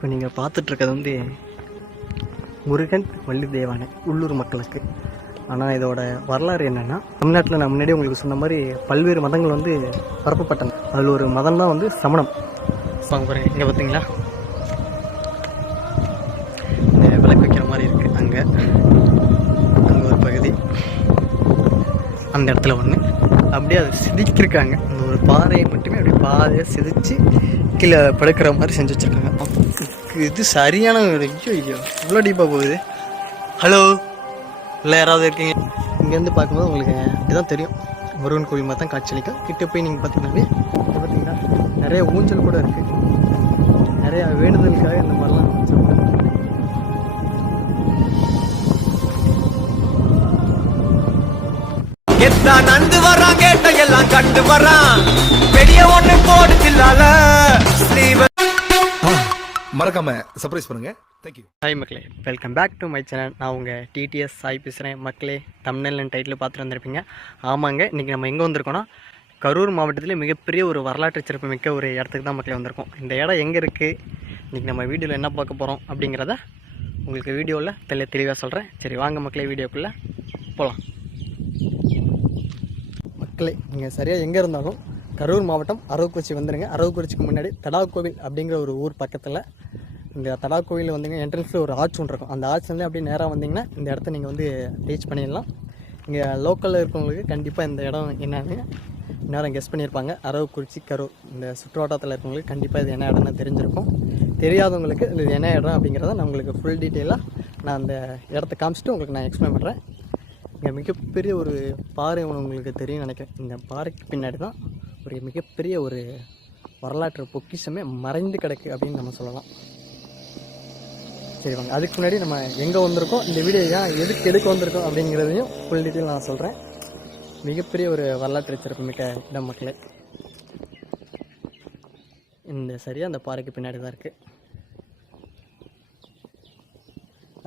இப்போ நீங்கள் பார்த்துட்ருக்கிறது வந்து முருகன் வள்ளி தேவானை உள்ளூர் மக்களுக்கு. ஆனால் இதோட வரலாறு என்னென்னா தமிழ்நாட்டில் நான் முன்னாடி உங்களுக்கு சொன்ன மாதிரி பல்வேறு மதங்கள் வந்து பரப்பப்பட்டன. அதில் ஒரு மதம் தான் வந்து சமணம். வாங்க பாருங்க இங்கே பார்த்தீங்களா விளக்கு வைக்கிற மாதிரி இருக்குது அங்கே அங்கே ஒரு பகுதி. அந்த இடத்துல ஒன்று அப்படியே அதை சிதிக்கிருக்காங்க. அந்த ஒரு பாறையை மட்டுமே அப்படியே பாதையை சிதிச்சு கீழே படுக்கிற மாதிரி செஞ்சு வச்சுருக்காங்க. இது சரியான ஐயோ ஐயோ. இவ்வளோ டீப்பாக போகுது. ஹலோ இல்லை யாராவது இருக்கீங்க? இங்கேருந்து பார்க்கும்போது உங்களுக்கு இதுதான் தெரியும். முருகன் கோவில் மாதிரி தான் காட்சியளிக்கும். கிட்ட போய் நீங்கள் பார்த்தீங்கன்னாவே இங்க பார்த்தீங்கன்னா நிறைய ஊஞ்சல் கூட இருக்குது நிறைய வேண்டுதலுக்காக இந்த மாதிரிலாம் எத்தான் நந்து வரான் கேட்ட எல்லாம் கண்டு வரான் பெரிய ஒண்ணு போடு தில்லால மறக்காம சர்ப்ரைஸ் பண்ணுங்க. தேங்க்யூ ஹாய் மக்களே welcome back to my channel நான் உங்கள் டிடிஎஸ் சாய் பேசுகிறேன் மக்களே தமிழ்நெல் டைட்டில் பார்த்துட்டு வந்திருப்பீங்க. ஆமாங்க இன்றைக்கி நம்ம எங்கே வந்திருக்கோம்னா கரூர் மாவட்டத்தில் மிகப்பெரிய ஒரு வரலாற்று சிறப்பு மிக்க ஒரு இடத்துக்கு தான் மக்களே வந்திருக்கோம். இந்த இடம் எங்கே இருக்குது இன்றைக்கி நம்ம வீடியோவில் என்ன பார்க்க போகிறோம் அப்படிங்கிறத உங்களுக்கு வீடியோவில் தெளி தெளிவாக சொல்கிறேன் சரி வாங்க மக்களே வீடியோக்குள்ளே போகலாம் மக்களே நீங்கள் சரியாக எங்கே இருந்தாலும் கரூர் மாவட்டம் அரவக்குறிச்சி வந்துடுங்க அரவக்குறிச்சிக்கு முன்னாடி தடா கோவில் அப்படிங்கிற ஒரு ஊர் பக்கத்தில். இந்த தடா கோவில் வந்துங்க என்ட்ரன்ஸில் ஒரு ஆர்ச் ஒன்று இருக்கும். அந்த ஆர்ச்லேருந்து அப்படியே நேராக வந்தீங்கன்னா இந்த இடத்த நீங்கள் வந்து ரீச் பண்ணிடலாம். இங்கே லோக்கலில் இருக்கவங்களுக்கு கண்டிப்பாக இந்த இடம் என்னன்னு நேரம் கெஸ் பண்ணியிருப்பாங்க. அரவக்குறிச்சி கரூர். இந்த சுற்றுவட்டாரத்தில் இருக்கவங்களுக்கு கண்டிப்பாக இது என்ன இடம்னு தெரிஞ்சிருக்கும். தெரியாதவங்களுக்கு இது என்ன இடம் அப்படிங்கிறத நான் உங்களுக்கு ஃபுல் டீட்டெயிலாக நான் அந்த இடத்த காமிச்சிட்டு உங்களுக்கு நான் எக்ஸ்பிளைன் பண்ணுறேன் இங்கே மிகப்பெரிய ஒரு பாறை ஒன்று உங்களுக்கு தெரியும் நினைக்கிறேன். இந்த பாறைக்கு பின்னாடி தான் ஒரு மிகப்பெரிய ஒரு வரலாற்று பொக்கிஷமே மறைந்து கிடக்கு அப்படின்னு நம்ம சொல்லலாம். சரி வாங்க அதுக்கு முன்னாடி நம்ம எங்கே வந்திருக்கோம்? இந்த வீடியோ ஏன் எதுக்கு எதுக்கு வந்திருக்கோம் அப்படிங்கிறதையும் ஃபுல் டீட்டெயில் நான் சொல்கிறேன் மிகப்பெரிய ஒரு வரலாற்று சிறப்பு மிக்க இடம் மக்களே. இந்த சரியாக அந்த பாறைக்கு பின்னாடி தான் இருக்குது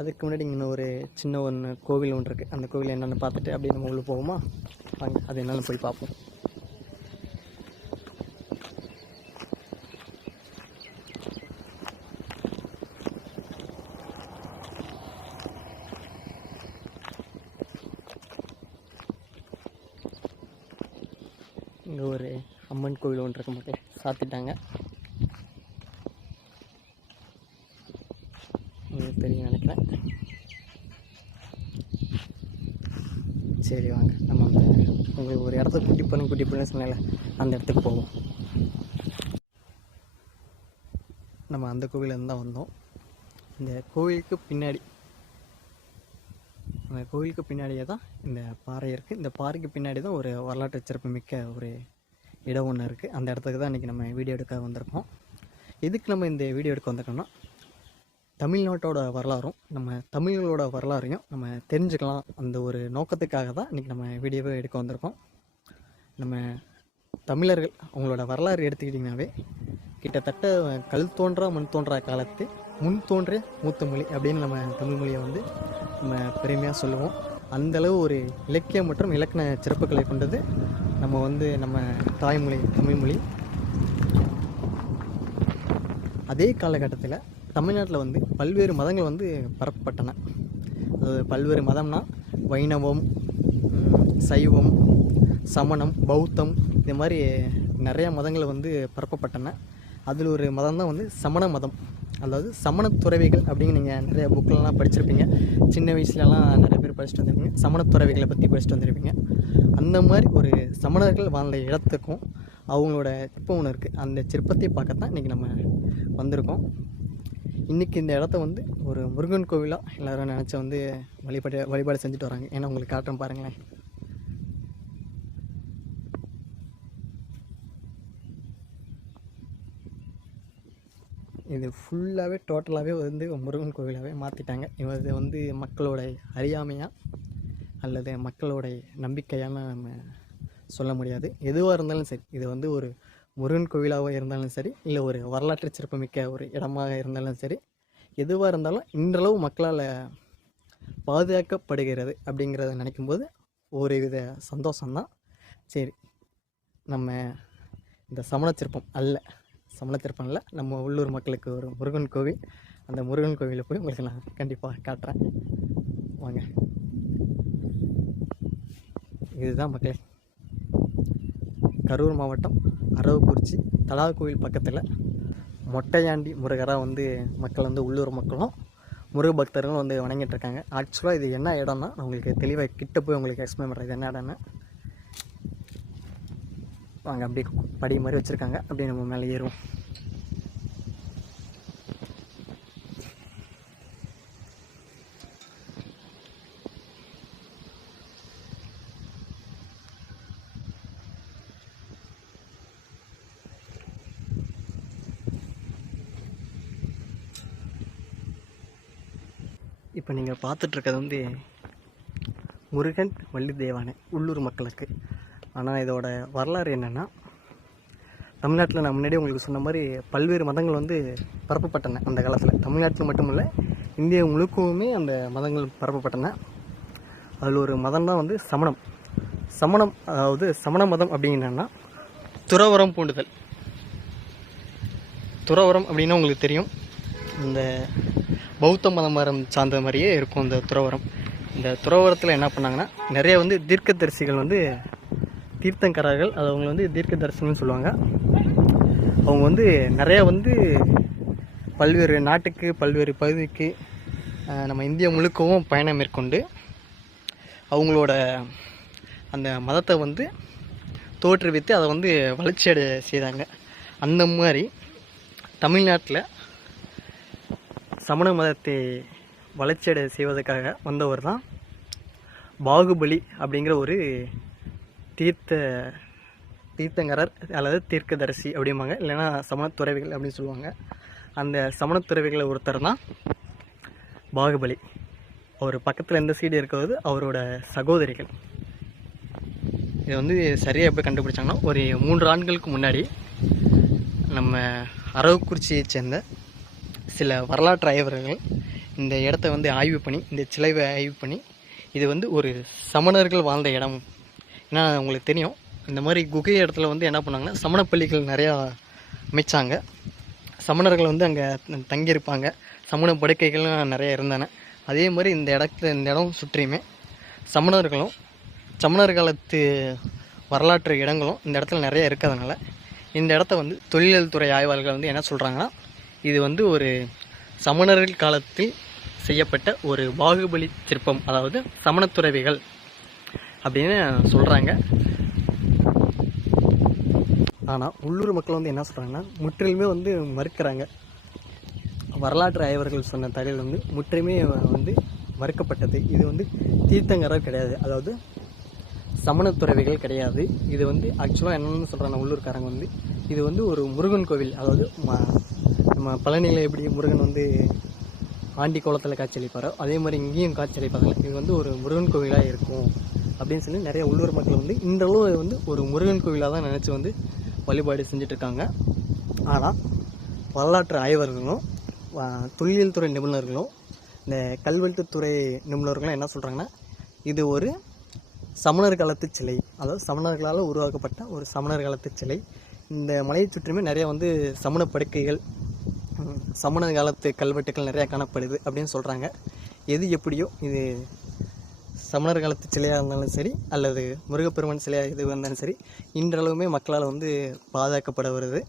அதுக்கு முன்னாடி இங்கே ஒரு சின்ன ஒன்று கோவில் ஒன்று இருக்குது அந்த கோவில் என்னென்னு பார்த்துட்டு அப்படியே நம்ம உள்ளே போவோமா? வாங்க அது என்னென்னு போய் பார்ப்போம் இங்கே ஒரு அம்மன் கோவில் ஒன்று இருக்கு மக்கள் சாத்திட்டாங்க உங்களுக்கு தெரியும் நினைக்கிறேன் சரி வாங்க நம்ம அந்த உங்களுக்கு ஒரு இடத்த குட்டி பண்ணு அந்த இடத்துக்கு போவோம். நம்ம அந்த கோவிலேருந்து தான் வந்தோம். இந்த கோவிலுக்கு பின்னாடி அந்த கோவிலுக்கு பின்னாடியே தான் இந்த பாறை இருக்குது இந்த பாறைக்கு பின்னாடி தான் ஒரு வரலாற்று சிறப்பு மிக்க ஒரு இடம் ஒன்று இருக்குது அந்த இடத்துக்கு தான் இன்றைக்கி நம்ம வீடியோ எடுக்க வந்திருக்கோம். எதுக்கு நம்ம இந்த வீடியோ எடுக்க வந்திருக்கோம்னா தமிழ்நாட்டோட வரலாறும் நம்ம தமிழர்களோட வரலாறையும் நம்ம தெரிஞ்சுக்கலாம் அந்த ஒரு நோக்கத்துக்காக தான் இன்றைக்கி நம்ம வீடியோவை எடுக்க வந்திருக்கோம். நம்ம தமிழர்கள் அவங்களோட வரலாறு எடுத்துக்கிட்டிங்கனாவே கிட்டத்தட்ட கல் தோன்றா மண் தோன்றா காலத்து முன் தோன்றிய மூத்த மொழி அப்படின்னு நம்ம தமிழ் மொழியை வந்து நம்ம பெருமையாக சொல்லுவோம். அந்த அளவு ஒரு இலக்கியம் மற்றும் இலக்கண சிறப்புகளை கொண்டது நம்ம வந்து நம்ம தாய்மொழி தமிழ் மொழி. அதே காலகட்டத்தில் தமிழ்நாட்டில் வந்து பல்வேறு மதங்கள் வந்து பரப்பப்பட்டன. அதாவது பல்வேறு மதம்னா வைணவம் சைவம் சமணம் பௌத்தம் இந்த மாதிரி நிறையா மதங்கள் வந்து பரப்பப்பட்டன. அதில் ஒரு மதம் தான் வந்து சமண மதம். அதாவது சமண துறவிகள் அப்படின்னு நீங்கள் நிறைய புக்கிலலாம் படிச்சிருப்பீங்க. சின்ன வயசுலலாம் நிறைய பேர் படிச்சுட்டு வந்திருப்பீங்க. சமண துறவிகளை பற்றி படிச்சுட்டு வந்திருப்பீங்க. அந்த மாதிரி ஒரு சமணர்கள் வாழ்ந்த இடத்துக்கும் அவங்களோட சிற்பம் ஒன்று இருக்குது அந்த சிற்பத்தை பார்க்கத்தான் இன்றைக்கி நம்ம வந்திருக்கோம். இன்றைக்கி இந்த இடத்த வந்து ஒரு முருகன் கோவிலாக எல்லோரும் நினச்சி வந்து வழிபாடு வழிபாடு செஞ்சுட்டு வராங்க. ஏன்னா உங்களுக்கு காட்டுறேன் பாருங்களேன். இது ஃபுல்லாகவே டோட்டலாகவே வந்து முருகன் கோவிலாகவே மாற்றிட்டாங்க இது வந்து மக்களோட அறியாமையாக அல்லது மக்களோட நம்பிக்கையான நம்ம சொல்ல முடியாது. எதுவாக இருந்தாலும் சரி இது வந்து ஒரு முருகன் கோவிலாக இருந்தாலும் சரி இல்லை ஒரு வரலாற்று சிறப்புமிக்க ஒரு இடமாக இருந்தாலும் சரி எதுவாக இருந்தாலும் இன்றளவு மக்களால் பாதுகாக்கப்படுகிறது அப்படிங்கிறத நினைக்கும்போது ஒரு வித சந்தோஷம்தான். சரி நம்ம இந்த சமண சிற்பம் அல்ல சமணத்திருப்பனில் நம்ம உள்ளூர் மக்களுக்கு ஒரு முருகன் கோவில். அந்த முருகன் கோவிலில் போய் உங்களுக்கு நான் கண்டிப்பாக காட்டுறேன். வாங்க. இதுதான் மக்களே. கரூர் மாவட்டம் அரவக்குறிச்சி தலா கோவில் பக்கத்தில் மொட்டையாண்டி முருகராக வந்து மக்கள் வந்து உள்ளூர் மக்களும் முருக பக்தர்களும் வந்து வணங்கிட்டு இருக்காங்க. ஆக்சுவலாக இது என்ன இடம்னா நான் உங்களுக்கு தெளிவாக கிட்ட போய் உங்களுக்கு எக்ஸ்பிளைன் பண்ணுறேன் இது என்ன இடம்னா வாங்க அப்படியே படி மாதிரி வச்சுருக்காங்க. அப்படியே நம்ம மேலே ஏறுவோம். இப்போ நீங்கள் பார்த்துட்ருக்கிறது வந்து முருகன் வள்ளி தேவானை உள்ளூர் மக்களுக்கு. ஆனால் இதோட வரலாறு என்னென்னா தமிழ்நாட்டில் நான் முன்னாடி உங்களுக்கு சொன்ன மாதிரி பல்வேறு மதங்கள் வந்து பரப்பப்பட்டன அந்த காலத்தில். தமிழ்நாட்டில் மட்டுமில்லை இந்தியா முழுக்கவுமே அந்த மதங்கள் பரப்பப்பட்டன. அதில் ஒரு மதம் தான் வந்து சமணம். சமணம் அதாவது சமண மதம் அப்படின்னா துறவரம் பூண்டுதல். துறவரம் அப்படின்னா உங்களுக்கு தெரியும். இந்த பௌத்த மதம் மரம் சார்ந்த மாதிரியே இருக்கும் இந்த துறவரம் இந்த துறவரத்தில் என்ன பண்ணாங்கன்னா நிறைய வந்து தீர்க்கதரிசிகள் வந்து தீர்த்தங்கரர்கள் அது அவங்க வந்து தீர்க்க தரிசனம்னு சொல்லுவாங்க. அவங்க வந்து நிறையா வந்து பல்வேறு நாட்டுக்கு பல்வேறு பகுதிக்கு நம்ம இந்தியா முழுக்கவும் பயணம் மேற்கொண்டு அவங்களோட அந்த மதத்தை வந்து தோற்றுவித்து அதை வந்து வளர்ச்சியடை செய்தாங்க. அந்த மாதிரி தமிழ்நாட்டில் சமண மதத்தை வளர்ச்சியடை செய்வதற்காக வந்தவர் தான் பாகுபலி அப்படிங்கிற ஒரு தீர்த்த தீர்த்தங்கரர் அல்லது தீர்க்கதரிசி அப்படிம்பாங்க. இல்லைன்னா சமணத்துறவிகள் அப்படின்னு சொல்லுவாங்க. அந்த சமணத்துறவிகளை ஒருத்தர் தான் பாகுபலி. அவர் பக்கத்தில் எந்த சீடு இருக்கிறது அவரோட சகோதரிகள். இது வந்து சரியாக எப்படி கண்டுபிடிச்சாங்கன்னா ஒரு மூன்று ஆண்டுகளுக்கு முன்னாடி நம்ம அரவக்குறிச்சியை சேர்ந்த சில வரலாற்று ஆய்வர்கள் இந்த இடத்த வந்து ஆய்வு பண்ணி இந்த சிலைவை ஆய்வு பண்ணி இது வந்து ஒரு சமணர்கள் வாழ்ந்த இடம் ஏன்னா உங்களுக்கு தெரியும் இந்த மாதிரி குகை இடத்துல வந்து என்ன பண்ணாங்கன்னா சமண பள்ளிகள் நிறையா அமைச்சாங்க. சமணர்கள் வந்து அங்கே தங்கியிருப்பாங்க. சமண படுக்கைகள்லாம் நிறைய இருந்தன. அதே மாதிரி இந்த இடத்துல இந்த இடம் சுற்றியுமே சமணர்களும் சமணர் காலத்து வரலாற்று இடங்களும் இந்த இடத்துல நிறைய இருக்கிறதுனால இந்த இடத்த வந்து தொழில் துறை ஆய்வாளர்கள் வந்து என்ன சொல்கிறாங்கன்னா இது வந்து ஒரு சமணர்கள் காலத்தில் செய்யப்பட்ட ஒரு பாகுபலி சிற்பம். அதாவது சமணத்துறவிகள் அப்படின்னு சொல்கிறாங்க ஆனால் உள்ளூர் மக்கள் வந்து என்ன சொல்கிறாங்கன்னா முற்றிலுமே வந்து மறுக்கிறாங்க. வரலாற்று ஆய்வர்கள் சொன்ன தடையில் வந்து முற்றிலுமே வந்து மறுக்கப்பட்டது. இது வந்து தீர்த்தங்கரர் கிடையாது. அதாவது சமணத்துறவிகள் கிடையாது. இது வந்து ஆக்சுவலாக என்னென்னு சொல்கிறாங்க உள்ளூர்காரங்க வந்து. இது வந்து ஒரு முருகன் கோவில். அதாவது ம- நம்ம பழனியில் எப்படி முருகன் வந்து ஆண்டி கோலத்தில் காட்சியளிப்பாரோ அதே மாதிரி இங்கேயும் காட்சியளிப்பாங்க இது வந்து ஒரு முருகன் கோவிலாக இருக்கும். அப்படின்னு சொல்லி நிறைய உள்ளூர் மக்கள் வந்து இந்த அளவு வந்து ஒரு முருகன் கோவிலாக தான் நினச்சி வந்து வழிபாடு செஞ்சுட்டு இருக்காங்க ஆனால் வரலாற்று ஆய்வர்களும் தொழில் துறை நிபுணர்களும் இந்த கல்வெட்டுத்துறை நிபுணர்களும் என்ன சொல்கிறாங்கன்னா இது ஒரு சமணர் காலத்து சிலை. அதாவது சமணர்களால் உருவாக்கப்பட்ட ஒரு சமணர் காலத்து சிலை. இந்த மலையை சுற்றியுமே நிறைய வந்து சமண படுக்கைகள் சமண காலத்து கல்வெட்டுகள் நிறையா காணப்படுது அப்படின்னு சொல்கிறாங்க எது எப்படியோ இது சமணர் காலத்து சிலையாக இருந்தாலும் சரி அல்லது முருகப்பெருமான் சிலையாக இது இருந்தாலும் சரி இன்றளவுமே மக்களால் வந்து பாதுகாக்கப்பட வருது.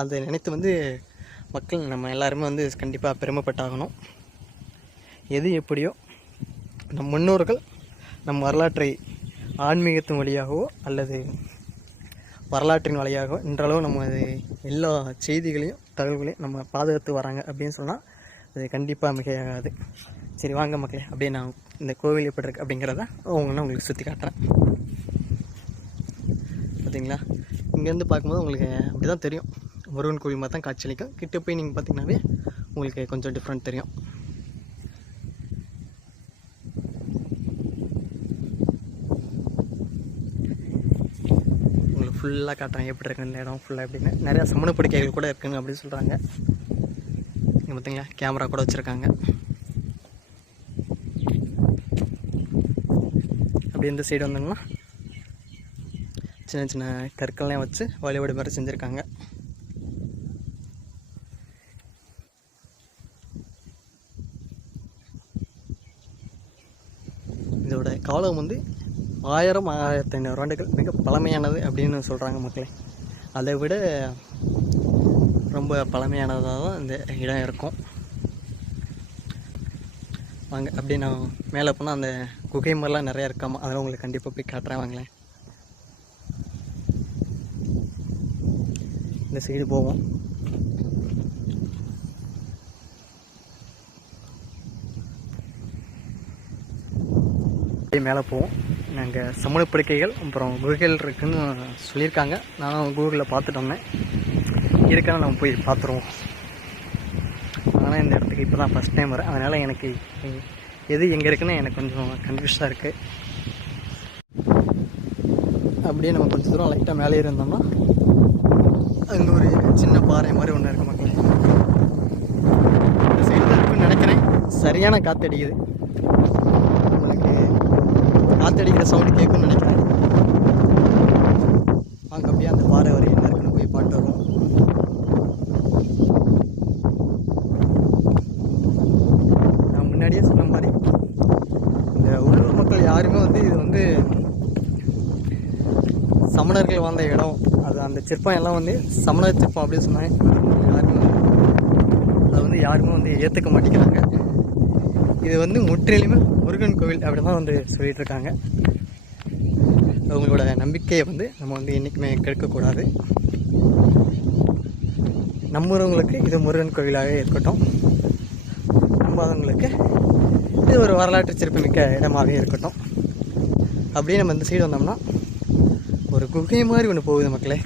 அதை நினைத்து வந்து மக்கள் நம்ம எல்லாருமே வந்து கண்டிப்பாக பெருமைப்பட்டாகணும். எது எப்படியோ நம் முன்னோர்கள் நம் வரலாற்றை ஆன்மீகத்தின் வழியாகவோ அல்லது வரலாற்றின் வழியாகவோ இன்றளவு நம்ம அது எல்லா செய்திகளையும் தகவல்களையும் நம்ம பாதுகாத்து வராங்க அப்படின்னு சொன்னால் அது கண்டிப்பாக மிகையாகாது. சரி வாங்க மக்களே அப்படியே நான் இந்த கோவில் எப்படி இருக்கு அப்படிங்கிறத நான் உங்களுக்கு சுற்றி காட்டுறேன். பார்த்தீங்களா இங்கேருந்து பார்க்கும்போது உங்களுக்கு அப்படி தான் தெரியும். முருகன் கோவில் மாதிரி தான் காட்சியளிக்கும் கிட்ட போய் நீங்கள் பார்த்தீங்கன்னாவே உங்களுக்கு கொஞ்சம் டிஃப்ரெண்ட் தெரியும். உங்களுக்கு ஃபுல்லாக காட்டுறேன் எப்படி இருக்குன்னு இந்த இடம் ஃபுல்லாக எப்படின்னு. நிறையா சமணப்படுக்கைகள் கூட இருக்குங்க அப்படின்னு சொல்கிறாங்க இங்கே பார்த்தீங்களா கேமரா கூட வச்சுருக்காங்க. அப்படி இந்த சைடு வந்தோம்னா சின்ன சின்ன கற்கள்லாம் வச்சு வழிபாடு மாதிரி செஞ்சுருக்காங்க. இதோட காலம் வந்து ஆயிரம் ஆயிரத்தி ஐநூறு ஆண்டுகள் மிக பழமையானது அப்படின்னு சொல்கிறாங்க மக்களே. அதை விட ரொம்ப பழமையானதாக தான் இந்த இடம் இருக்கும். வாங்க. அப்படியே நான் மேலே போனால் அந்த குகை மாதிரிலாம் நிறையா இருக்காமா? அதெல்லாம் உங்களுக்கு கண்டிப்பாக போய் காட்டுறேன். வாங்களேன். இந்த சைடு போவோம். அப்படியே மேலே போவோம். நாங்கள் சமூக படுக்கைகள் அப்புறம் குகைகள் இருக்குதுன்னு சொல்லியிருக்காங்க. நானும் கூகுளில் பார்த்துட்டு வந்தேன். இருக்கான நம்ம போய் பார்த்துருவோம். இடத்துக்கு இப்போ தான் ஃபஸ்ட் டைம் வரேன் அதனால் எனக்கு எது எங்கே இருக்குன்னு எனக்கு கொஞ்சம் கன்ஃபியூஸாக இருக்குது அப்படியே நம்ம கொஞ்சம் தூரம் லைட்டாக மேலே இருந்தோம்னா அங்கே ஒரு சின்ன பாறை மாதிரி ஒன்று இருக்குது மக்களே. இந்த சைடு தான் இருக்குன்னு நினைக்கிறேன். சரியான காற்றடிக்குது எனக்கு காற்றடிக்கிற சவுண்டு கேட்கும்னு நினைக்கிறேன். அங்கே அப்படியே அந்த பாறை வரையும் என்ன இருக்குன்னு போய் பாட்டு வருவோம் நான் முன்னாடியே சொன்ன மாதிரி இந்த உள்ளூர் மக்கள் யாருமே வந்து இது வந்து சமணர்கள் வாழ்ந்த இடம். அது அந்த சிற்பம் எல்லாம் வந்து சமண சிற்பம் அப்படின்னு சொன்னாங்க. யாருமே அதை வந்து யாருமே வந்து ஏற்றுக்க மாட்டேங்கிறாங்க. இது வந்து முற்றிலுமே முருகன் கோவில் அப்படின்னு தான் வந்து சொல்லிட்டு இருக்காங்க அவங்களோட நம்பிக்கையை வந்து நம்ம வந்து என்றைக்குமே கெடுக்கக்கூடாது. நம்புறவங்களுக்கு இது முருகன் கோவிலாகவே இருக்கட்டும். நம்பாதவங்களுக்கு இது ஒரு வரலாற்று சிறப்புமிக்க இடமாகவே இருக்கட்டும். அப்படியே நம்ம இந்த சைடு வந்தோம்னா ஒரு குகை மாதிரி ஒன்று போகுது மக்களே.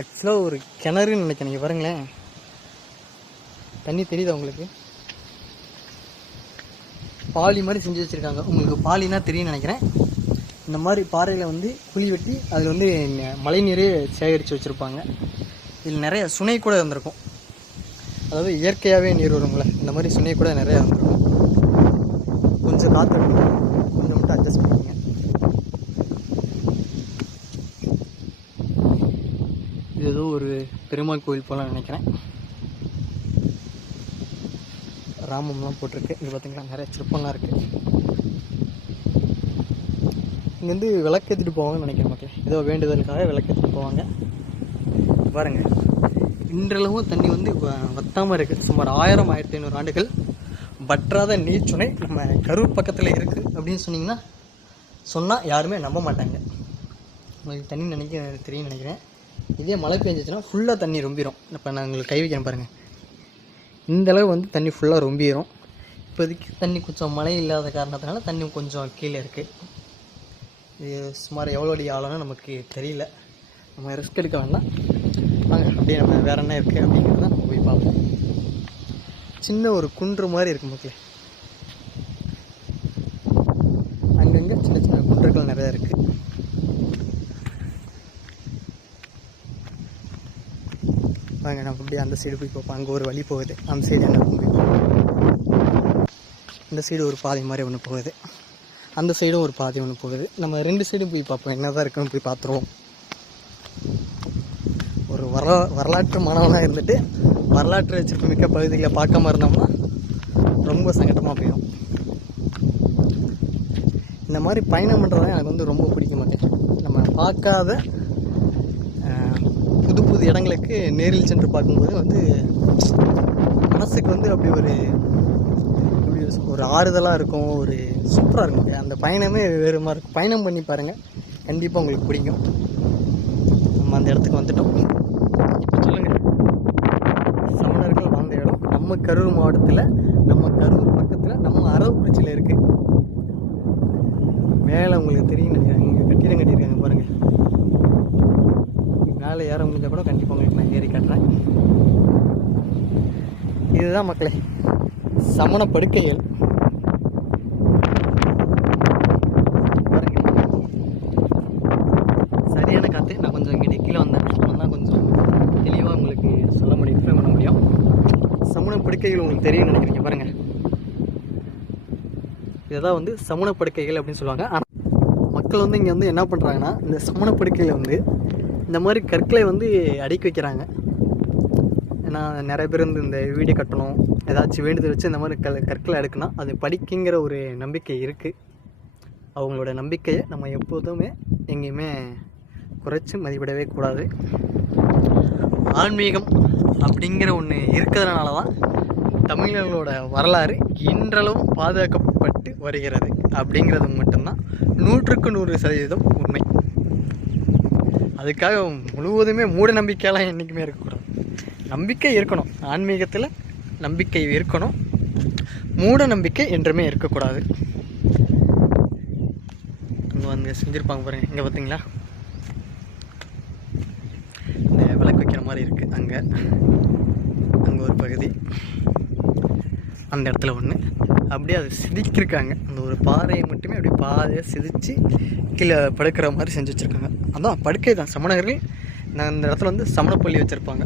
ஆக்சுவலாக ஒரு கிணறுன்னு நினைக்கிறேன் நீங்கள் பாருங்களேன். தண்ணி தெரியுதா உங்களுக்கு? பாலி மாதிரி செஞ்சு வச்சுருக்காங்க. உங்களுக்கு பாலினா தெரியும்னு நினைக்கிறேன். இந்த மாதிரி பாறையில் வந்து குழி வெட்டி அதில் வந்து மழை நீரே சேகரித்து வச்சுருப்பாங்க. இதில் நிறைய சுனை கூட இருந்திருக்கும். அதாவது இயற்கையாகவே நீர் வரும்ல இந்த மாதிரி சுனை கூட நிறையா இருந்திருக்கும். கொஞ்சம் காற்று கொஞ்சம் மட்டும் அட்ஜஸ்ட் பண்ணிக்கங்க இது ஏதோ ஒரு பெருமாள் கோயில் போகலான்னு நினைக்கிறேன். ராமம்லாம் போட்டிருக்கு. இது பார்த்திங்கன்னா நிறைய சிற்பம்லாம் இருக்குது இங்கேருந்து விளக்கேற்றிட்டு போவாங்கன்னு நினைக்கிறேன் மக்கள். ஏதோ வேண்டுதலுக்காக விளக்கேற்றிட்டு போவாங்க. பாருங்கள் இன்றளவும் தண்ணி வந்து வத்தாமல் இருக்குது சுமார் ஆயிரம் ஆயிரத்தி ஐநூறு ஆண்டுகள் வற்றாத நீர்ச்சுனை நம்ம கரூர் பக்கத்தில் இருக்குது அப்படின்னு சொன்னிங்கன்னா சொன்னால் யாருமே நம்ப மாட்டாங்க. உங்களுக்கு தண்ணி நினைக்க தெரியும் நினைக்கிறேன். இதே மழை பெஞ்சிச்சுன்னா ஃபுல்லாக தண்ணி ரொம்பிடும் இப்போ நான் உங்களுக்கு கை வைக்கிறேன் பாருங்கள் இந்தளவு வந்து தண்ணி ஃபுல்லாக ரொம்பிடும் இப்போதைக்கு தண்ணி கொஞ்சம் மழை இல்லாத காரணத்தினால தண்ணி கொஞ்சம் கீழே இருக்குது இது சுமார் எவ்வளோ அடி ஆழம்னு நமக்கு தெரியல. நம்ம ரிஸ்க் எடுக்க வேண்டாம். வாங்க அப்படியே நம்ம வேற என்ன இருக்குது அப்படிங்கிறத நம்ம போய் பார்ப்போம். சின்ன ஒரு குன்று மாதிரி இருக்குது மக்களே அங்கங்கே சின்ன சின்ன குன்றுகள் நிறையா இருக்குது வாங்க நம்ம அப்படியே அந்த சைடு போய் பார்ப்போம். அங்கே ஒரு வழி போகுது. அந்த சைடு என்ன போய் இந்த சைடு ஒரு பாதை மாதிரி ஒன்று போகுது. அந்த சைடும் ஒரு பாதை ஒன்று போகுது. நம்ம ரெண்டு சைடும் போய் பார்ப்போம். என்ன தான் இருக்குன்னு போய் பார்த்துருவோம். ஒரு வர வரலாற்று மாணவனாக இருந்துட்டு வரலாற்று மிக்க பகுதிகளை பார்க்காம இருந்தோம்னா ரொம்ப சங்கடமாக போயிடும். இந்த மாதிரி பயணம் பண்ணுறதான் எனக்கு வந்து ரொம்ப பிடிக்க மாட்டேன் நம்ம பார்க்காத புது புது இடங்களுக்கு நேரில் சென்று பார்க்கும்போது வந்து மனசுக்கு வந்து அப்படி ஒரு எப்படி ஒரு ஆறுதலாக இருக்கும் ஒரு சூப்பராக இருக்கும். அந்த பயணமே வேறு மாதிரி இருக்கும். பயணம் பண்ணி பாருங்கள் கண்டிப்பாக உங்களுக்கு பிடிக்கும். நம்ம அந்த இடத்துக்கு வந்துட்டோம். இப்போ சொல்லுங்கள் சமணர்கள் வாழ்ந்த இடம். நம்ம கரூர் மாவட்டத்தில் நம்ம கரூர் பக்கத்தில் நம்ம அரவக்குறிச்சியில் இருக்குது மேலே உங்களுக்கு தெரியும் நினைக்கிறாங்க இங்கே கட்டிடம் கட்டியிருக்காங்க பாருங்கள் மேலே ஏற முடிஞ்சால் கூட கண்டிப்பாக உங்களுக்கு நான் ஏறி காட்டுறேன். இதுதான் மக்களே சமண படுக்கைகள். சரியான காற்று நான் கொஞ்சம் இங்கே கீழே வந்தேன். அப்பதான் கொஞ்சம் தெளிவாக உங்களுக்கு சொல்ல முடியும் எக்ஸ்பிளைன் பண்ண முடியும். சமண படுக்கைகள் உங்களுக்கு தெரியும் நினைக்கிறீங்க பாருங்கள் இதுதான் வந்து சமண படுக்கைகள் அப்படின்னு சொல்லுவாங்க. ஆனால் மக்கள் வந்து இங்கே வந்து என்ன பண்ணுறாங்கன்னா இந்த சமண படுக்கையில் வந்து இந்த மாதிரி கற்களை வந்து அடுக்கி வைக்கிறாங்க. ஏன்னா நிறைய பேர் வந்து இந்த வீடியோ கட்டணும் ஏதாச்சும் வேண்டுதல் வச்சு இந்த மாதிரி க கற்களை அடுக்கணும் அது படிக்குங்கிற ஒரு நம்பிக்கை இருக்குது அவங்களோட நம்பிக்கையை நம்ம எப்போதுமே எங்கேயுமே குறைச்சி மதிப்பிடவே கூடாது. ஆன்மீகம் அப்படிங்கிற ஒன்று இருக்கிறதுனால தான் தமிழர்களோட வரலாறு இன்றளவும் பாதுகாக்கப்பட்டு வருகிறது. அப்படிங்கிறது மட்டும்தான். நூற்றுக்கு நூறு சதவீதம் அதுக்காக முழுவதுமே மூட நம்பிக்கையெல்லாம் என்றைக்குமே இருக்கக்கூடாது. நம்பிக்கை இருக்கணும். ஆன்மீகத்தில் நம்பிக்கை இருக்கணும். மூட நம்பிக்கை என்றுமே இருக்கக்கூடாது. இங்கே வந்து செஞ்சுருப்பாங்க பாருங்க. இங்கே பார்த்தீங்களா இந்த விளக்கு வைக்கிற மாதிரி இருக்குது அங்கே. அங்கே ஒரு பகுதி. அந்த இடத்துல ஒன்று அப்படியே அதை சிதிக்கிருக்காங்க. அந்த ஒரு பாறையை மட்டுமே அப்படியே பாதையை சிதிச்சு கீழே படுக்கிற மாதிரி செஞ்சு வச்சுருக்காங்க. அதான் படுக்கை தான். சமணர்கள் நான் இந்த இடத்துல வந்து சமணப்பள்ளி வச்சுருப்பாங்க.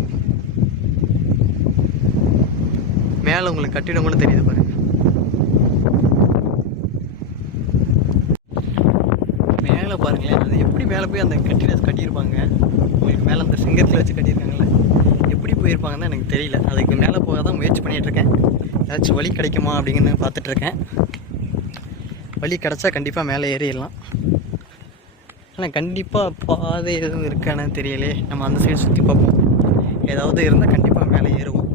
மேலே உங்களுக்கு கட்டிடம் கூட தெரியுது பாருங்க. மேலே பாருங்களேன் அது எப்படி மேலே போய் அந்த கட்டிடத்தை கட்டியிருப்பாங்க? உங்களுக்கு மேலே அந்த சிங்கத்தில் வச்சு கட்டியிருக்காங்கல்ல எப்படி போயிருப்பாங்கன்னு எனக்கு தெரியல. அதுக்கு மேலே போக தான் முயற்சி பண்ணிகிட்ருக்கேன் ஏதாச்சும் வழி கிடைக்குமா அப்படிங்கன்னு பார்த்துட்ருக்கேன் வழி கிடச்சா கண்டிப்பாக மேலே ஏறிடலாம். ஆனால் கண்டிப்பாக பாதை எதுவும் இருக்கான்னு தெரியலே. நம்ம அந்த சைடு சுற்றி பார்ப்போம். ஏதாவது இருந்தால் கண்டிப்பாக மேலே ஏறுவோம்.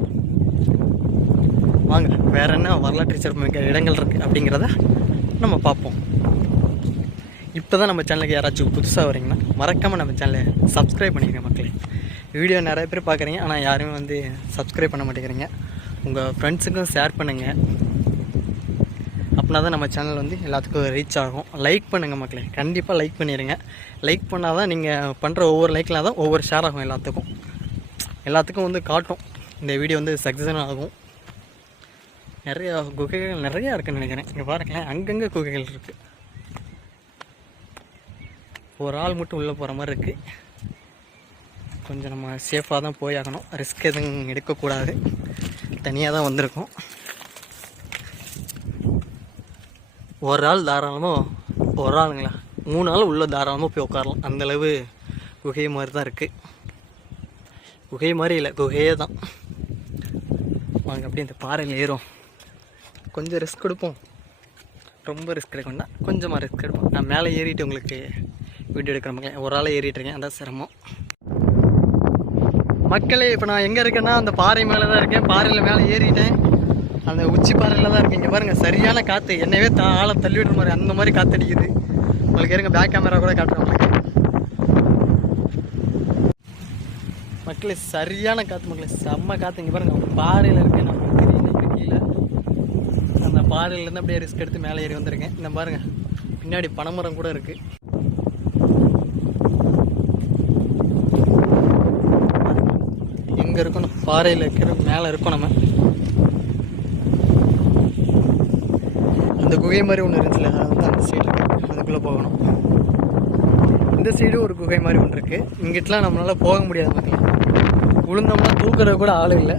வாங்க வேறு என்ன வரலாற்று சிறப்புமிக்க இடங்கள் இருக்குது அப்படிங்கிறத நம்ம பார்ப்போம். இப்போ தான் நம்ம சேனலுக்கு யாராச்சும் புதுசாக வரீங்கன்னா மறக்காமல் நம்ம சேனலை சப்ஸ்கிரைப் பண்ணிக்கிறேன் மக்களே. வீடியோ நிறைய பேர் பார்க்குறீங்க ஆனால் யாருமே வந்து சப்ஸ்கிரைப் பண்ண மாட்டேங்கிறீங்க. உங்கள் ஃப்ரெண்ட்ஸுக்கும் ஷேர் பண்ணுங்கள் அப்படின்னா தான் நம்ம சேனல் வந்து எல்லாத்துக்கும் ரீச் ஆகும். லைக் பண்ணுங்கள் மக்களே. கண்டிப்பாக லைக் பண்ணிடுங்க லைக் பண்ணால் தான் நீங்கள் பண்ணுற ஒவ்வொரு லைக்கில் தான் ஒவ்வொரு ஷேர் ஆகும் எல்லாத்துக்கும். எல்லாத்துக்கும் வந்து காட்டும். இந்த வீடியோ வந்து சக்ஸஸ் ஆகும். நிறையா குகைகள் நிறையா இருக்குன்னு நினைக்கிறேன். இங்கே பாருங்களேன். அங்கங்கே குகைகள் இருக்குது ஒரு ஆள் மட்டும் உள்ளே போகிற மாதிரி இருக்குது கொஞ்சம் நம்ம சேஃபாக தான் போய் ஆகணும். ரிஸ்க் எதுவும் எடுக்கக்கூடாது. தனியாக தான் வந்திருக்கோம். ஒரு ஆள் தாராளமாக ஒரு ஆளுங்களா? மூணு ஆள் உள்ளே தாராளமாக போய் உட்காரலாம். அந்தளவு குகை மாதிரி தான் இருக்குது குகை மாதிரி இல்லை குகையே தான். வாங்க அப்படியே இந்த பாறையில் ஏறும் கொஞ்சம் ரிஸ்க் எடுப்போம். ரொம்ப ரிஸ்க் எடுக்கணும்னா கொஞ்சமாக ரிஸ்க் எடுப்போம். நான் மேலே ஏறிட்டு உங்களுக்கு வீடியோ எடுக்கிற மக்களே. ஒரு ஆளை ஏறிட்டு இருக்கேன். அதான் சிரமம். மக்களே இப்போ நான் எங்கே இருக்கேன்னா அந்த பாறை மேலே தான் இருக்கேன். பாறையில் மேலே ஏறிட்டேன். அந்த உச்சி பாறையில் தான் இருக்கேன் இங்கே பாருங்கள் சரியான காற்று என்னவே தா ஆளை தள்ளி விடுற மாதிரி அந்த மாதிரி காற்று அடிக்குது. உங்களுக்கு இருங்க பேக் கேமரா கூட காட்டுறேன் உங்களுக்கு. மக்களே சரியான காற்று மக்களே செம்ம காற்று இங்கே பாருங்கள் பாறையில் இருக்கேன். நான் தெரியுது கீழே. அந்த பாறையிலேருந்து அப்படியே ரிஸ்க் எடுத்து மேலே ஏறி வந்திருக்கேன். இந்த பாருங்கள் பின்னாடி பனைமரம் கூட இருக்குது எங்கே இருக்கணும்? பாறையில் இருக்கிற மேலே இருக்கும் நம்ம. அந்த குகை மாதிரி ஒன்று இருந்துச்சுல அது வந்து அந்த சைடு அதுக்குள்ளே போகணும். இந்த சைடு ஒரு குகை மாதிரி ஒன்று இருக்குது இங்கிட்டலாம் நம்மளால் போக முடியாது மக்கள் விழுந்தோம்னா தூக்குறது கூட ஆள் இல்லை.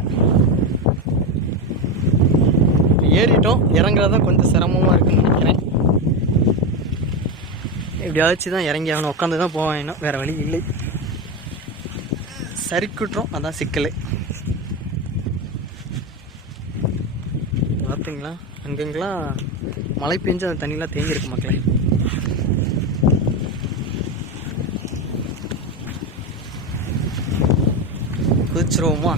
ஏறிட்டோம் இறங்குறது தான் கொஞ்சம் சிரமமாக இருக்குன்னு நினைக்கிறேன். எப்படியாச்சும் தான் இறங்கி ஆகணும். உட்காந்து தான் போவேன் இன்னும் வேறு வழி இல்லை. சரிக்குற்றோம் அதான் சிக்கல். பார்த்தீங்களா அங்கங்கெல்லாம் மழை பெஞ்சு அந்த தண்ணியெலாம் தேங்கியிருக்கு மக்களே. குதிச்சிருவோமா?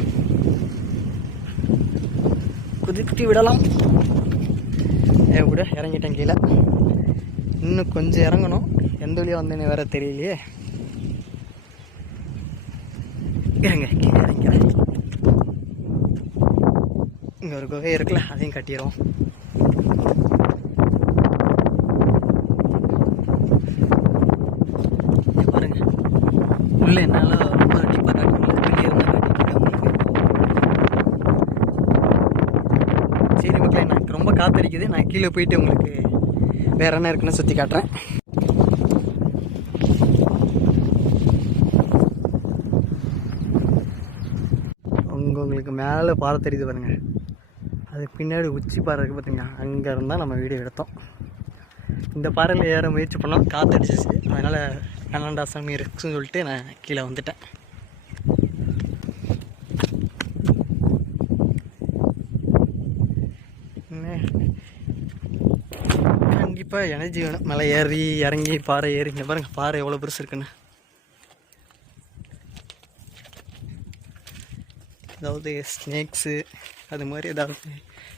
குதித்து விடலாம். ஏ விட இறங்கிட்டேன் கீழே. இன்னும் கொஞ்சம் இறங்கணும். எந்த வழியாக வந்தேன்னு வேற தெரியலையே. இறங்க கீழே இறங்கிறேன் இங்கே ஒரு குகை இருக்குல்ல அதையும் கட்டிடுவோம் இங்க பாருங்க என்னால் ரொம்ப டீப்பாக காட்ட முடியல. வெளியே இருந்தால் காட்டிட்டு உங்களுக்கு சரி மக்களே எனக்கு ரொம்ப காத்தடிக்குது. நான் கீழே போயிட்டு உங்களுக்கு வேற என்ன இருக்குன்னு சுற்றி காட்டுறேன். உங்களுக்கு மேலே பாறை தெரியுது பாருங்க. அதுக்கு பின்னாடி உச்சி பாறை இருக்குது பார்த்தீங்களா அங்கே இருந்தால் நம்ம வீடியோ எடுத்தோம். இந்த பாறையில் ஏற முயற்சி பண்ணோம். காற்றடிச்சிச்சு அதனால் நல்லாண்டா சாமி இருக்குன்னு சொல்லிட்டு நான் கீழே வந்துட்டேன். கண்டிப்பாக எனர்ஜி வேணும். மலை ஏறி இறங்கி பாறை ஏறி இங்கே பாருங்கள் பாறை எவ்வளோ பெருசு இருக்குன்னு. அதாவது ஸ்னேக்ஸு அது மாதிரி ஏதாவது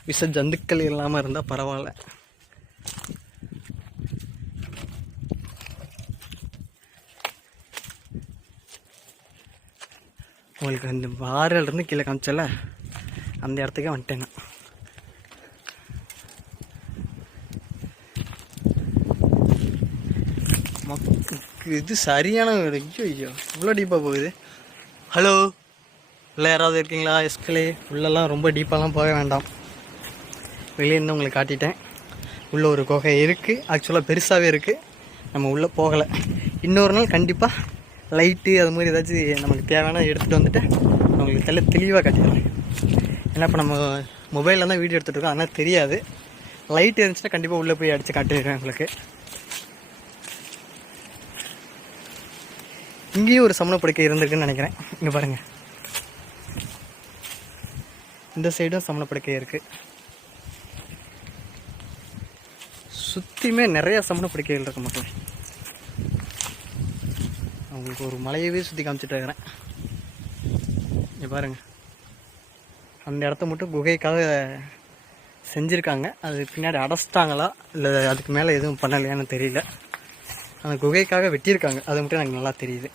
விஷ ஜந்துக்கள் இல்லாமல் இருந்தால் பரவாயில்ல. உங்களுக்கு அந்த பாறையிலேருந்து கீழே காமிச்சல அந்த இடத்துக்கே வந்துட்டேன் நான் இது சரியான ஒரு ஐயோ ஐயோ இவ்வளோ டீப்பாக போகுது. ஹலோ உள்ளே யாராவது இருக்கீங்களா? எஸ்கலே உள்ளெல்லாம் ரொம்ப டீப்பாலாம் போக வேண்டாம். வெளியே இருந்து உங்களுக்கு காட்டிட்டேன். உள்ளே ஒரு குகை இருக்குது ஆக்சுவலாக பெருசாகவே இருக்குது நம்ம உள்ளே போகலை. இன்னொரு நாள் கண்டிப்பாக லைட்டு அது மாதிரி ஏதாச்சும் நமக்கு தேவையான எடுத்துகிட்டு வந்துட்டு உங்களுக்கு தெல தெளிவாக காட்டிடுறேன். ஏன்னா இப்போ நம்ம மொபைலில் தான் வீடியோ எடுத்துகிட்டு இருக்கோம். தெரியாது. லைட் இருந்துச்சுன்னா கண்டிப்பாக உள்ளே போய் அடித்து காட்டிடுறேன் உங்களுக்கு. இங்கேயும் ஒரு சமண படுக்கை இருந்திருக்குன்னு நினைக்கிறேன். இங்கே பாருங்கள் இந்த சைடும் சமண படுக்கை இருக்குது சுற்றியுமே நிறைய சமண படுக்கைகள் இருக்கு மக்கள். உங்களுக்கு ஒரு மலையவே சுற்றி காமிச்சிட்டு இருக்கிறேன். இங்கே பாருங்க. அந்த இடத்த மட்டும் குகைக்காக செஞ்சுருக்காங்க. அது பின்னாடி அடைச்சிட்டாங்களா? இல்லை அதுக்கு மேலே எதுவும் பண்ணலையான்னு தெரியல. அந்த குகைக்காக வெட்டியிருக்காங்க. அது மட்டும் எனக்கு நல்லா தெரியுது.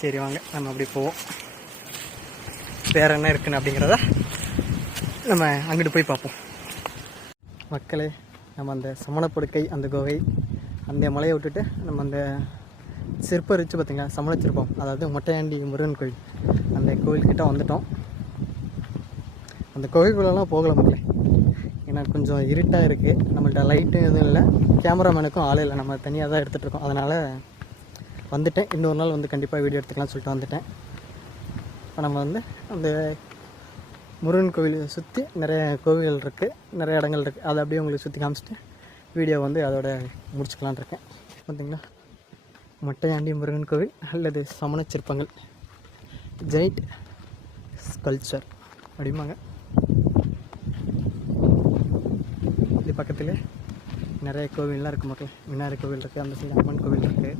சரி வாங்க. நம்ம அப்படி போவோம். வேறு என்ன இருக்குன்னு அப்படிங்கிறத நம்ம அங்கிட்டு போய் பார்ப்போம். மக்களே நம்ம அந்த சமணப்படுக்கை அந்த குகை அந்த மலையை விட்டுட்டு நம்ம அந்த சிற்பம் இருந்துச்சு பார்த்திங்களா சமணச்சிற்பம் அதாவது மொட்டையாண்டி முருகன் கோயில். அந்த கோயில்கிட்ட வந்துட்டோம். அந்த கோயிலுக்குள்ளெல்லாம் போகல மக்களே. ஏன்னா கொஞ்சம் இருட்டாக இருக்குது நம்மள்ட்ட லைட்டும் எதுவும் இல்லை. கேமராமேனுக்கும் ஆள் இல்லை. நம்ம தனியாக தான் எடுத்துகிட்ருக்கோம் அதனால் வந்துட்டேன். இன்னொரு நாள் வந்து கண்டிப்பாக வீடியோ எடுத்துக்கலாம்னு சொல்லிட்டு வந்துட்டேன். இப்போ நம்ம வந்து அந்த முருகன் கோவிலை சுற்றி நிறைய கோவில்கள் இருக்குது நிறைய இடங்கள் இருக்குது அதை அப்படியே உங்களுக்கு சுற்றி காமிச்சிட்டு வீடியோ வந்து அதோட முடிச்சுக்கலான் இருக்கேன். பார்த்தீங்களா மொட்டையாண்டி முருகன் கோவில் அல்லது சமண சிற்பங்கள். ஜெயிட் ஸ்கல்ச்சர் அப்படிம்பாங்க. இது பக்கத்தில் நிறைய கோவில்லாம் இருக்குது மக்கள். விநாயகர் கோவில் இருக்குது அந்த சைடு அம்மன் கோவில் இருக்குது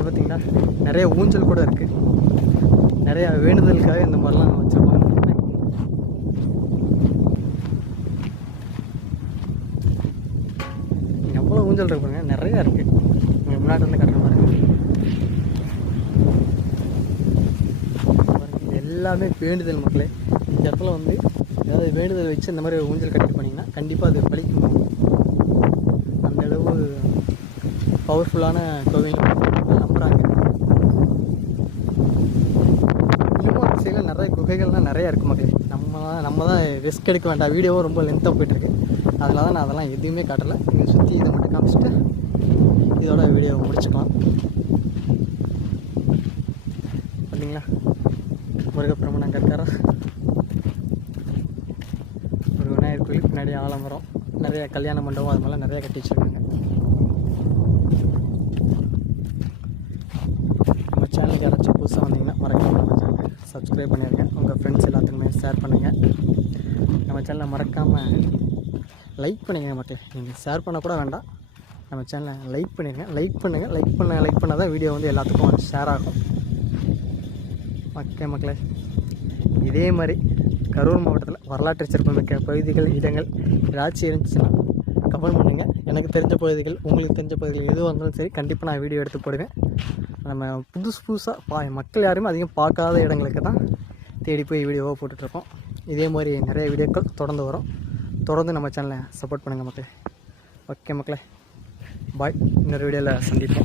இது நிறைய ஊஞ்சல் கூட இருக்குது நிறைய வேண்டுதலுக்காக இந்த மாதிரிலாம் வச்சுருப்பாங்க எவ்வளோ ஊஞ்சல் இருக்குங்க பாருங்க. நிறையா இருக்குது உங்களுக்கு முன்னாடி வந்து கட்டுற மாதிரி எல்லாமே வேண்டுதல் மக்களே. இந்த இடத்துல வந்து ஏதாவது வேண்டுதல் வச்சு இந்த மாதிரி ஊஞ்சல் கட்டி பண்ணிங்கன்னா கண்டிப்பாக அது பழிக்கும். அந்த அளவு பவர்ஃபுல்லான கோவில் நம்புகிறாங்க இன்னமும் அந்த சைடில் நிறைய குகைகள்லாம் நிறையா இருக்குது மக்களே. நம்ம தான் நம்ம தான் ரிஸ்க் எடுக்க வேண்டாம். வீடியோவும் ரொம்ப லென்த்தாக போயிட்டுருக்கு. அதனால தான் நான் அதெல்லாம் எதுவுமே காட்டலை. நீங்கள் சுற்றி இதை மட்டும் காமிச்சிட்டு இதோட வீடியோவை முடிச்சுக்கலாம். பார்த்தீங்களா முருகப்பெருமன் அங்கே இருக்காரா? ஒரு விநாயகர் கோயில் பின்னாடி ஆலமரம். நிறைய கல்யாண மண்டபம் அது மாதிரிலாம் நிறையா கட்டி வச்சுருக்காங்க. நம்ம சேனலுக்கு யாராச்சும் புதுசாக வந்தீங்கன்னா மறக்காமல் சப்ஸ்கிரைப் பண்ணியிருக்கேன் ஷேர் பண்ணுங்கள் நம்ம சேனலை மறக்காமல் லைக் பண்ணுங்க மக்களே. நீங்கள் ஷேர் பண்ண கூட வேண்டாம். நம்ம சேனலை லைக் பண்ணிடுங்க லைக் பண்ணுங்கள் லைக் பண்ண லைக் பண்ணால் தான் வீடியோ வந்து எல்லாத்துக்கும் ஷேர் ஆகும். ஓகே மக்களே. இதே மாதிரி கரூர் மாவட்டத்தில் வரலாற்று சிறப்புமிக்க பகுதிகள் இடங்கள் ஏதாச்சும் இருந்துச்சுன்னா கமெண்ட் பண்ணுங்கள் எனக்கு தெரிஞ்ச பகுதிகள் உங்களுக்கு தெரிஞ்ச பகுதிகள் எதுவாக இருந்தாலும் சரி கண்டிப்பாக நான் வீடியோ எடுத்து போடுவேன். நம்ம புதுசு புதுசாக பா மக்கள் யாருமே அதிகம் பார்க்காத இடங்களுக்கு தான் தேடி போய் வீடியோவாக போட்டுட்ருக்கோம். இதே மாதிரி நிறைய வீடியோக்கள் தொடர்ந்து வரும். தொடர்ந்து நம்ம சேனலை சப்போர்ட் பண்ணுங்கள் மக்களே. ஓகே மக்களே. பாய். இன்னொரு வீடியோவில் சந்திப்போம்.